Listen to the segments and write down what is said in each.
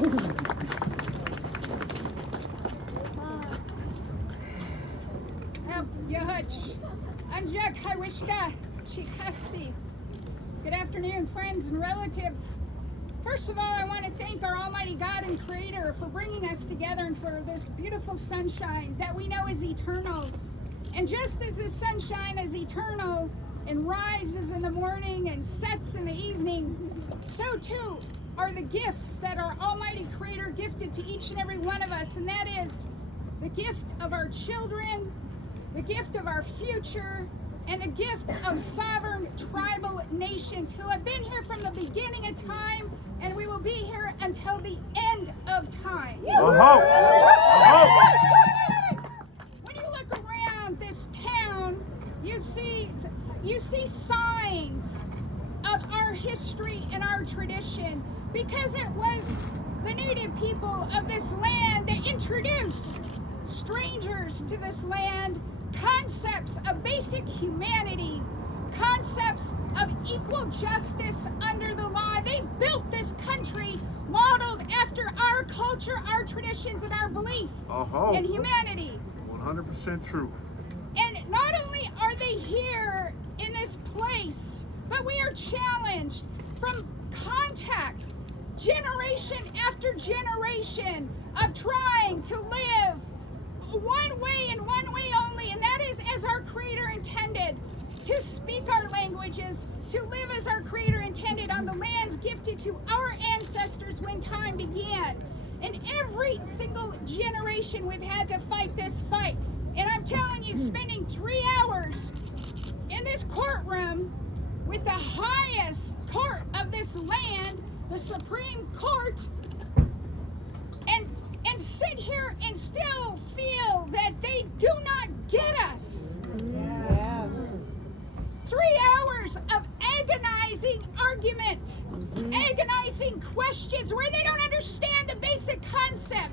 Good afternoon, friends and relatives. First of all, I want to thank our Almighty God and Creator for bringing us together and for this beautiful sunshine that we know is eternal. And just as the sunshine is eternal and rises in the morning and sets in the evening, so too are the gifts that our Almighty Creator gifted to each and every one of us, and that is the gift of our children, the gift of our future, and the gift of sovereign tribal nations who have been here from the beginning of time, and we will be here until the end of time. When you look around this town, you see signs of our history and our tradition, because it was the native people of this land that introduced strangers to this land, concepts of basic humanity, concepts of equal justice under the law. They built this country modeled after our culture, our traditions, and our belief in humanity. 100% true. And not only are they here in this place, but we are challenged from contact, generation after generation, of trying to live one way and one way only, and that is as our Creator intended, to speak our languages, to live as our Creator intended on the lands gifted to our ancestors when time began. And every single generation we've had to fight this fight. And I'm telling you, spending 3 hours in this courtroom with the highest court of this land, the Supreme Court, and sit here and still feel that they do not get us. Yeah. 3 hours of agonizing argument, agonizing questions where they don't understand the basic concept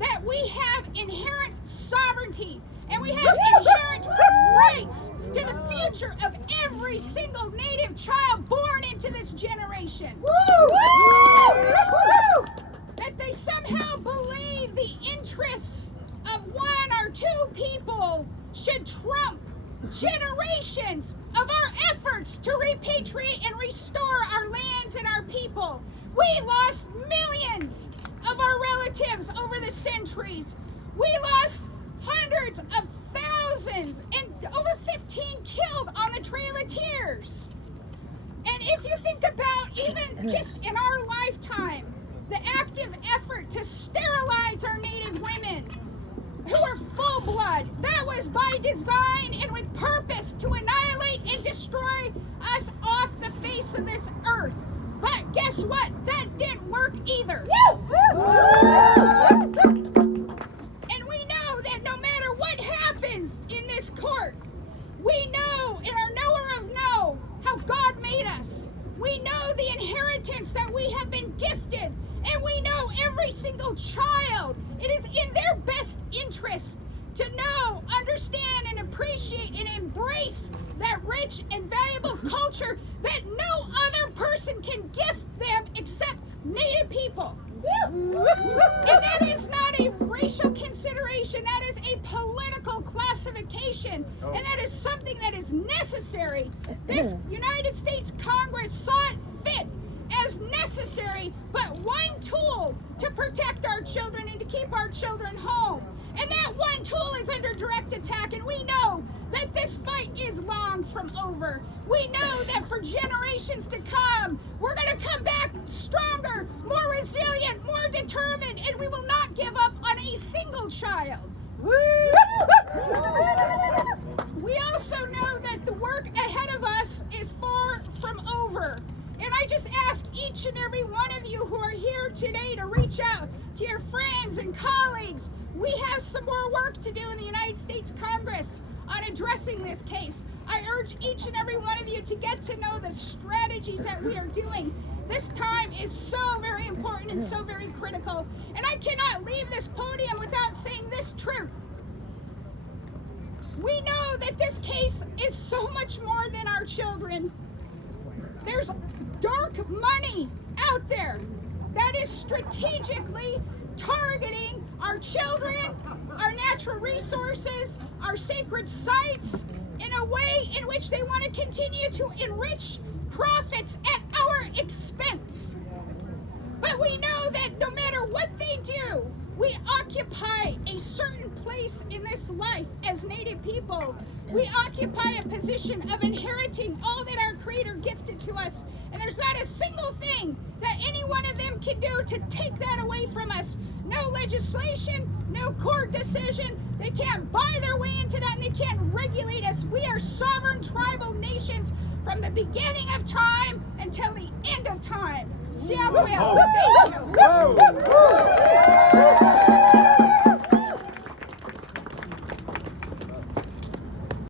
that we have inherent sovereignty and we have inherent rights to the future of every single native child born into this generation. That they somehow believe the interests of one or two people should trump generations of our efforts to repatriate and restore our lands and our people. We lost millions of our relatives over the centuries. We lost hundreds of thousands and over 15 killed on the Trail of Tears. And if you think about even just in our lifetime, the active effort to sterilize our native women who are full blood, that was by design and with purpose to annihilate and destroy us off the face of this earth. But guess what? That didn't work either. And we know that no matter what happens in this court, we know in our knower of know how God made us. We know the inheritance that we have been gifted. And we know every single child, it is in their best interest to know, understand, and appreciate and embrace that rich and valuable culture that no other person can gift them except Native people. And that is not a racial consideration, that is a political classification, and that is something that is necessary. This United States Congress saw it fit as necessary, but one tool to protect our children and to keep our children home. And that one tool is under direct attack, and we know that this fight is long from over. We know that for generations to come, we're going to come back stronger, more resilient, more determined, and we will not give up on a single child. We also know that the work ahead of us is far from over. And I just ask each and every one of you who are here today to reach out to your friends and colleagues. We have some more work to do in the United States Congress on addressing this case. I urge each and every one of you to get to know the strategies that we are doing. This time is so very important and so very critical. And I cannot leave this podium without saying this truth. We know that this case is so much more than our children. There's dark money out there that is strategically targeting our children, our natural resources, our sacred sites, in a way in which they want to continue to enrich profits at our expense. But we know that no matter what they do, we occupy a certain place in this life as Native people. We occupy a position of inheriting all that our Creator gifted to us. And there's not a single thing that any one of them can do to take that away from us. No legislation, no court decision. They can't buy their way into that, and they can't regulate us. We are sovereign tribal nations from the beginning of time until the end of time. ICWA, thank you.